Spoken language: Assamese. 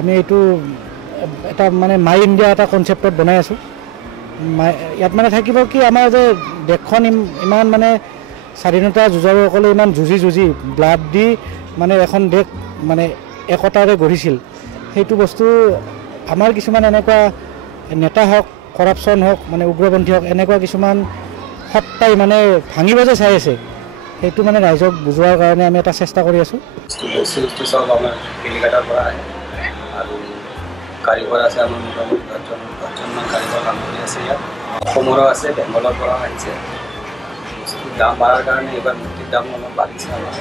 আমি এইটো এটা মানে মাই ইণ্ডিয়া এটা কনচেপ্টত বনাই আছোঁ। ইয়াত মানে থাকিব কি আমাৰ যে দেশখন ইমান মানে স্বাধীনতা যুঁজাৰুসকলে ইমান যুঁজি ব্লাড দি মানে এখন দেশ মানে একতাৰে গঢ়িছিল, সেইটো বস্তু আমাৰ কিছুমান এনেকুৱা নেতা হওক, কৰাপশ্যন হওক, মানে উগ্ৰপন্থী হওক, এনেকুৱা কিছুমান সত্তাই মানে ভাঙিব যে চাই আছে, সেইটো মানে ৰাইজক বুজোৱাৰ কাৰণে আমি এটা চেষ্টা কৰি আছোঁ। বস্তু চব আমাৰ কলিকতাৰ পৰা আহে আৰু কাৰিকৰ আছে আমাৰ মোটামুটি 10জনমান কাৰিকৰ কাম কৰি আছে। ইয়াত অসমৰো আছে, বেংগলৰ পৰা আহিছে। বস্তুৰ দাম বাঢ়াৰ কাৰণে এইবাৰ মূৰ্তিৰ দাম অলপ বাঢ়িছে আমাৰ।